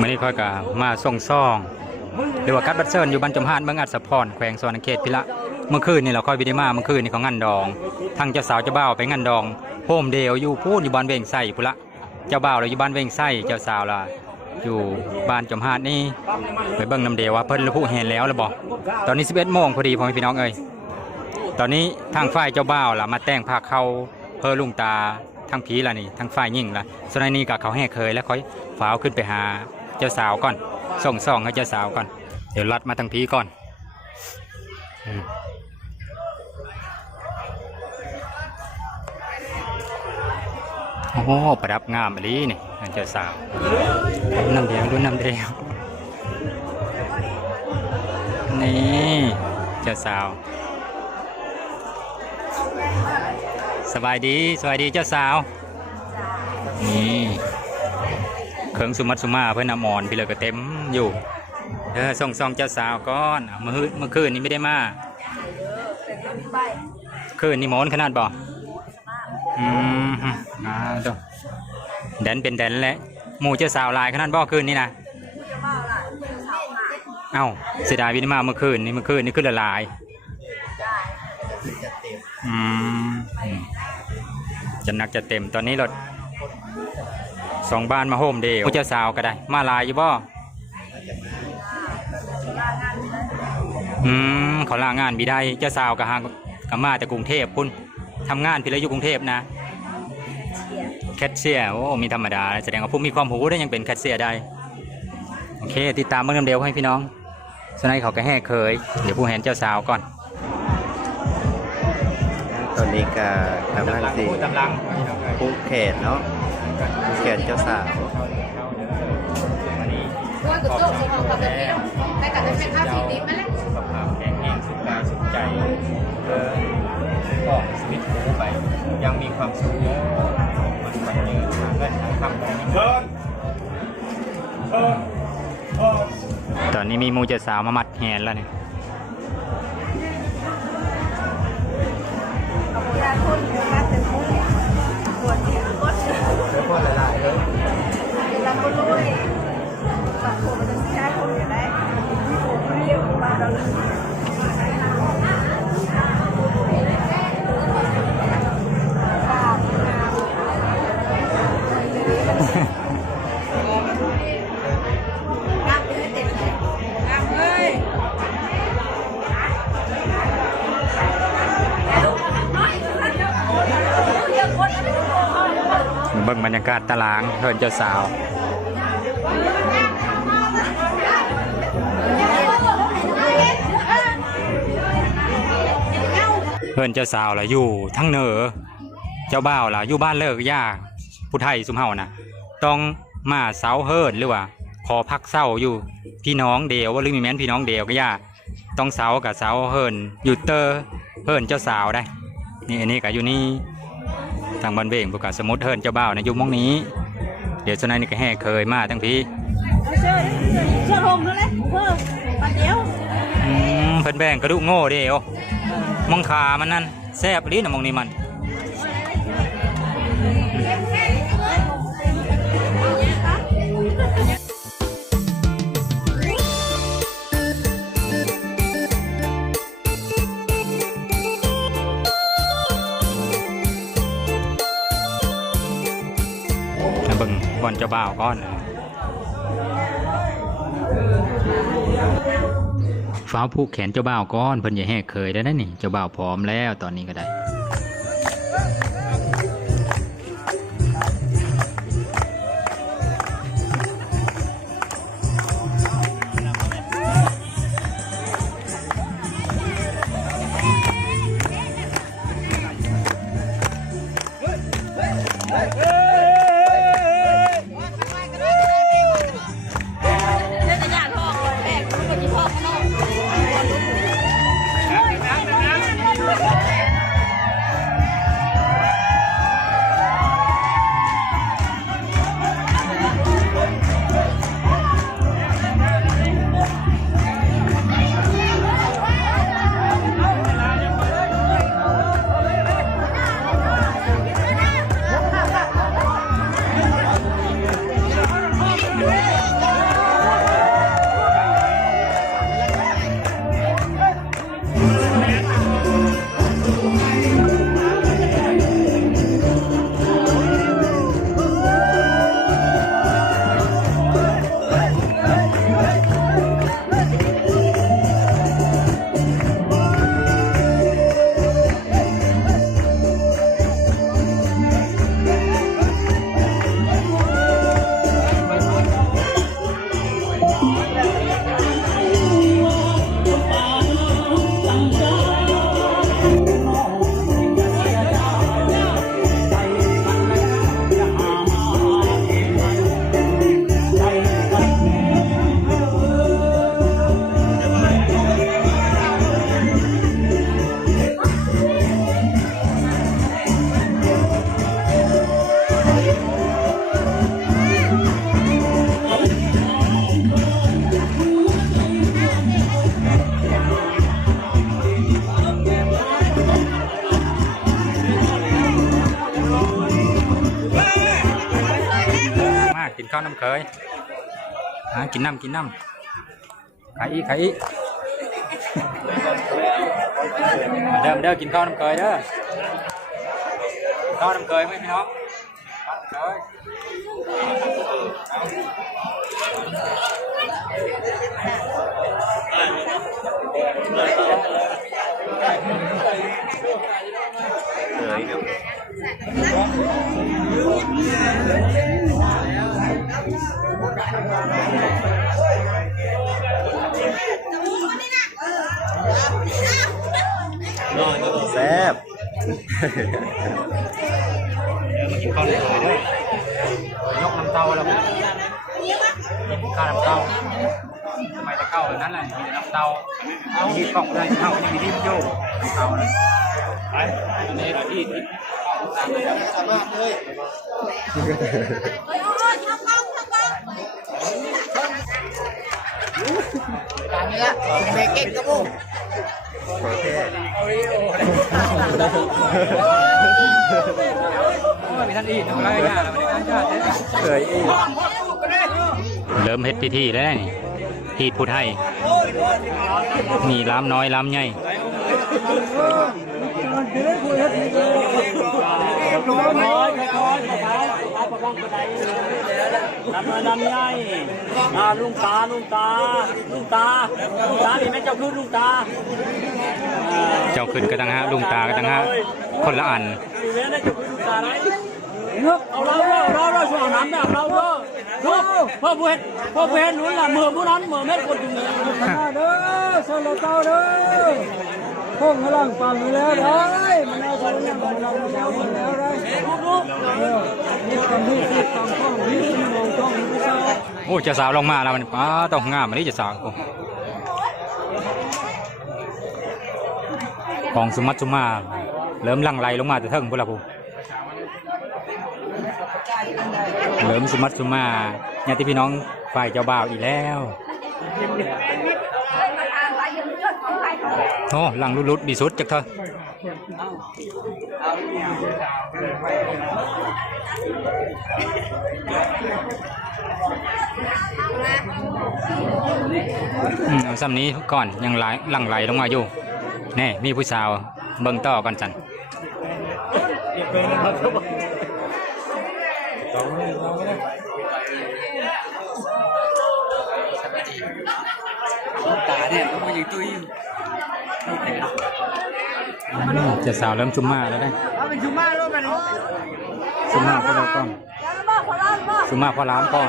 มื่อนี้ค่อยก็มาส่งซองหรือว่ากัดบัตรเซิร์นอยู่บรรจมหานเมืองอัศพรแขวงสวรรณเขตพิละเมื่อคืนนี่เราค่อยวิดีมาเมื่อคืนนี่ของงานดองทางเจ้าสาวเจ้าบ่าวไปงานดองโฮมเดลอยู่พูดอยู่บ้านเวงไส้พุละเจ้าบ่าวเราอยู่บ้านเวงไส้เจ้าสาวล่ะอยู่บ้านจมหานนี่ไปเบิ่งน้ำเดวว่าเพิ่นระผู้เห็นแล้วหรือบ่ตอนนี้11 โมงพอดีพ่อแม่พี่น้องเอ้ยตอนนี้ทางฝ่ายเจ้าบ่าวล่ะมาแต่งผ้าเขาเพื่อลุงตาทางผีล่ะนี่ทางฝ่ายยิ่งล่ะส่วนนี้กับเขาแห่เคยแล้วค่อยฝาวขึ้นไปหาเจ้าสาวก่อนส่งซองให้เจ้าสาวก่อนเดี๋ยวลัดมาทางผีก่อนโอ้โหประดับงามเลยนี่เจ้าสาวน้ำเดียวดูน้ำเดียวนี่เจ้าสาวสบายดีเจ้าสาวนี่เครื่องสุมัตสุมาเพื่อนอมรพี่เลยก็เต็มอยู่ส่งซองเจ้าสาวก่อนเมื่อคืนนี้ไม่ได้มาคืนนี้หมอนขนาดบ่ดูแดนเป็นแดนแล้วหมู่เจ้าสาวลายขนาดบ่คืนนี้นะเอ้าเสียดายวินิมาเมื่อคืนนี้ขึ้นละลายจะหนักจะเต็มตอนนี้รถสองบ้านมาโฮมเดย์เจ้าสาวก็ได้มาลายอยู่บ่เขาลางานบีได้เจ้าสาวกับมาแต่กรุงเทพคุณทำงานพี่เลยอยู่กรุงเทพนะแคทเชียร์โอ้มีธรรมดาแสดงว่าผู้มีความรู้ได้ยังเป็นแคทเชียร์ได้โอเคติดตามเมื่อเดียวให้พี่น้องสไนเขาก็แห่เคยเดี๋ยวผู้เห็นเจ้าสาวก่อนตอนนี้ก็กำลังสิผูกแขนเนาะผูกแขนเจ้าสาวว่ากับโจ๊กของเขาแบบนี้แต่กับจะเป็นข้าวสีดิบนั่นแหละสุขภาพแข็งแรงสุขกายสุขใจก็ชีวิตคู่ไปยังมีความสุขเยอะมันยืนหาเงินหาคำตอนนี้มีมูเจ้าสาวมามัดแหนแล้วเนี่ยเบิ่งบรรยากาศตารางเพื่อนเจ้าสาวเพื่อนเจ้าสาวล่ะอยู่ทั้งเหนือเจ้าบ่าวล่ะอยู่บ้านเลิกยากผู้ไทยสุมเฮานะต้องมาเสาเฮิร์นหรือว่าขอพักเศร้าอยู่พี่น้องเดียวว่าหรือมีแม่นพี่น้องเดียวก็ยากต้องเสากับเสาเฮิร์นอยู่เตอร์เฮิร์นเจ้าสาวได้นี่อันนี้ก็อยู่นี่ทางบ้านเบ่งประกาศสมุดเฮิร์นเจ้าบ่าวในยุคมองนี้เดี๋ยวส่วนนั้นนี่ก็แห่เคยมาทั้งพี่เชื่อลงนั่นแหละเพิ่มปัดเดียวเพิ่นแบ่งกระดูกโง่เดียวมองขามันนั่นแซ่บลิ้นมองนี่มันเบิ่งบอลเจ้าบ่าวก้อนฟ้าผูกแขนเจ้าบ่าวก้อนเพิ่นอย่าแห่เคยได้นะนี่เจ้าบ่าวพร้อมแล้วตอนนี้ก็ได้ กินน้ำขายอีกเดิมกินข้าวน้ำเกยเด้อข้าวน้ำเกยไหมพี่น้องข้าวน้ำแซ่บ กินข้าวเลยยกน้ำเต้าแล้วข้าวน้ำเต้าทำไมจะเข้าแบบนั้นแหละมีน้ำเต้ามีกล่องได้เข้ามีดิ้นโยกน้ำเต้าเลยไปนี่เราที่สามารถเลยการนี้ละเบรกเก็ตกระบุก โอเค มีท่านอีกอะไรกัน เคยอีก เริ่มเฮ็ดพิธีแล้วนี่ที่พูดให้มีล้ำน้อยล้ำใหญ่ ลำใหญ่ลุงตานี่แม่เจ้าคือลุงตา เจ้าขึ้นก็ตั้งฮะลุงตาก็ตั้งฮะคนละอัน เอาเราช่วยน้ำแบบเราลูกพ่อผู้เห็นหนุนละมือผู้นั้นมือแม่คนอยู่นี่เด้อสโลเต้าเด้อพงกำลังฟังแล้วได้มันเอาคนยังของเราแล้วได้ลูกนี่ตอนที่ตามข้องที่มองข้องไม่ทราบ โอ้เจ้าสาวลงมาแล้วมันต้องงามอันนี้เจ้าสาวของสุมัตสุมาเริ่มลังไหลลงมาแต่เทิงพวกเราผู้เริ่มสุมัตสุมาญาติพี่น้องฝ่ายเจ้าบ่าวอีกแล้วโอ้ลังรุดดีสุดจากเธอเอาซ้ำนี้ก่อนยังไหลลังไหลลงมาอยู่แน่มีผู้สาวเบิ่งต่อกันจันตาเนี่ยมันยังตุ้ยจะสาวเริ่มชุมมาแล้วได้ชุมมาพอเราก่อนชุมมาพอล้ามก่อน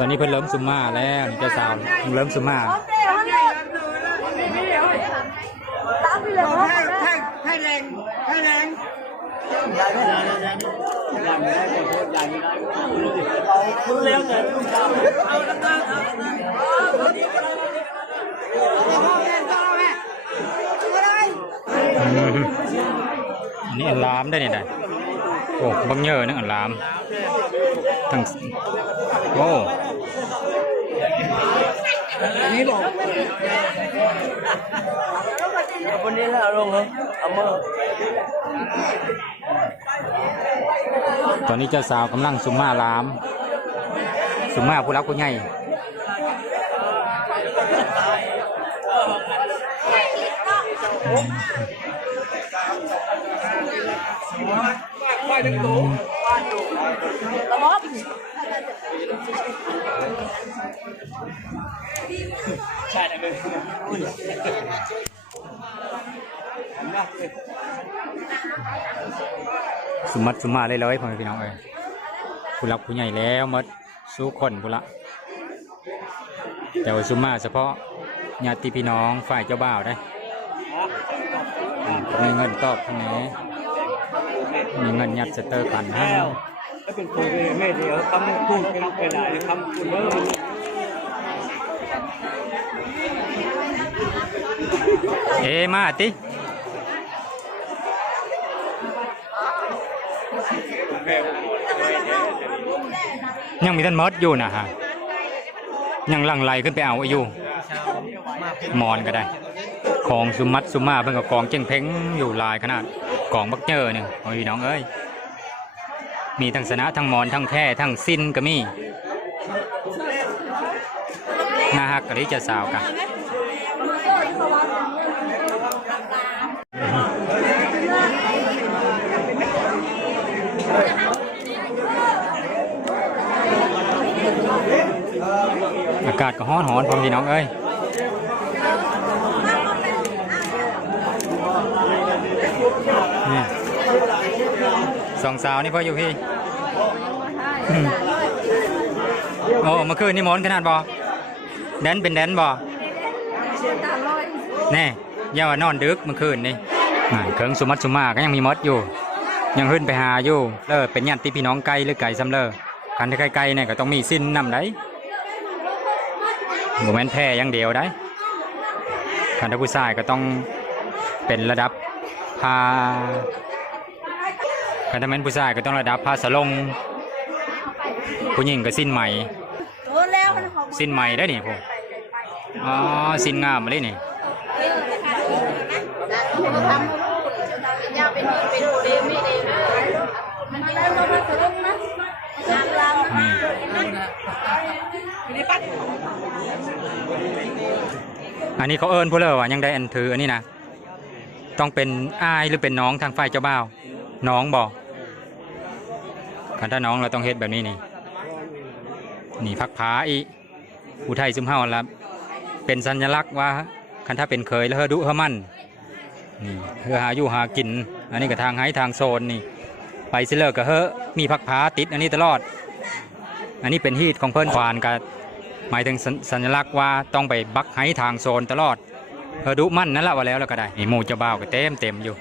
ตอนนี้เพิ่นเริ่มซุมมาแล้วเจ้าสาวเริ่มซุมมาอันนี้อันลามได้เนี่ยได้โอ้บังเยอะนึกอันลามทั้งโอ้นี่บอกวันนี้แล้วลงเลยเอามือตอนนี้เจ้าสาวกำลังสุมมาลามสุมมาผู้รักผู้ใหญ่สุมัดสุมาเลยพ่อแม่พี่น้องเอ้ยผู้รักผู้ใหญ่แล้วมดสู้คนผู้ละแต่ว่าสุมาเฉพาะญาติพี่น้องฝ่ายเจ้าบ่าวได้มีเงินตอบทั้งนี้มีเงินยัดสเตอร์กันให้เป็นคนแม่เดียวคำพูดเป็นหลายคำพูดเยอะมาติ ยังมีท่านมดอยู่นะฮะยังลังไลขึ้นไปเอาอยู่มอนก็ได้ของสุมัดสุมาเพิ่งกับกองเจ้งเพ้งอยู่ลายขนาดกองบักเจอเนี่ยพี่น้องเอ้ย มีทั้งสนะทั้งหมอนทั้งแพร่ทั้งสิ้นก็มีน่าฮักกะลิจะสาวกันอากาศก็ร้อนพร้อมพี่น้องเอ้ยนี่สองสาวนี่พ่ออยู่พี่โอ้เมื่อคืนนี่มอนขนาดบ่แดนเป็นแดนบ่แน่ย่าว่านอนดึกเมื่อคืนนี่เครื่องสุมัดสุมาก็ยังมีมดอยู่ยังขึ้นไปหาอยู่เป็นญาติพี่น้องไกลหรือไก่ซ้ำคันที่ไกลๆเนี่ยก็ต้องมีสิ้นนำได้โมเมนต์แพ้ยังเดียวได้คันที่ผู้ชายก็ต้องเป็นระดับพาคันที่เป็นผู้ชายก็ต้องระดับพาสลงผู้หญิงก็สิ้นใหม่สิ้นใหม่ได้นี่ผมอ๋อสิ้นงามมาเลยนี่อันนี้เขาเอิญพวกเราว่ายังได้อันถืออันนี้นะต้องเป็นอ้ายหรือเป็นน้องทางฝ่ายเจ้าบ่าวน้องบอกคันถ้าน้องเราต้องเฮ็ดแบบนี้นี่พักผาอีอุทัยซึมเฮาแล้วเป็นสัญลักษณ์ว่าคันถ้าเป็นเคยแล้วเฮอดุเฮอมั่นนี่เฮอหาอยู่หากินอันนี้ก็ทางไห้ทางโซนนี่ไปซิเลอร์ก็เฮอมีพักผาติดอันนี้ตลอดอันนี้เป็นฮีตของเพิ่นควานกันหมายถึงสัญลักษณ์ว่าต้องไปบักไห้ทางโซนตลอดเฮอดุมั่นนั่นละว่าแล้วก็ได้นี่หมู่เจ้าบ่าวก็เต็มอยู่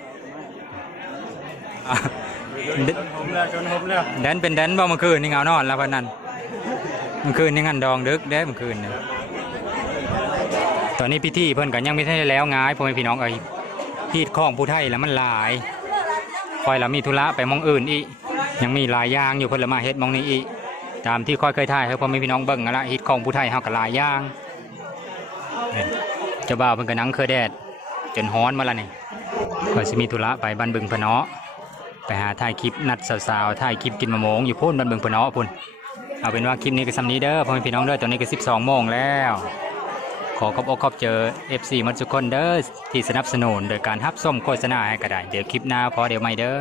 แดนเป็นแดนบ่เมื่อคืนนี่เงานอนแล้วพันนั้นเมื่อคืนนี่งานดองดึกได้เมื่อคืนนี่ตอนนี้พิธีเพิ่นกันยังไม่ได้แล้วง่ายพ่อแม่พี่น้องฮีตของผู้ไทยแล้วมันหลายคอยเรามีธุระไปมองอื่นอียังมีหลายอย่างอยู่เพิ่นละมาเฮ็ดมองนี้อีตามที่ค่อยเคยถ่ายให้พ่อแม่พี่น้องเบิ่งนั่นละฮีตของผู้ไทยเฮาก็หลายอย่างเจ้าบ่าวเพิ่นก็นั่งเคยแดดจนฮ้อนมาแล้วนี่ก็สิมีธุระไปบ้านบึงพะเนาะไปหาถ่ายคลิปนัดสาวๆถ่ายคลิปกินมะม่วงอยู่พุ่นบ้านบึงพะเนาะพุ่นเอาเป็นว่าคลิปนี้ก็ซ้ำนี้เด้อพ่อแม่พี่น้องเด้อตอนนี้ก็12 โมงแล้วขอขอบอกขอบเจอ FC มัดทุกคนเด้อที่สนับสนุนโดยการฮับส้มโฆษณาให้ก็ได้เดี๋ยวคลิปหน้าพอเดี๋ยวไม่เด้อ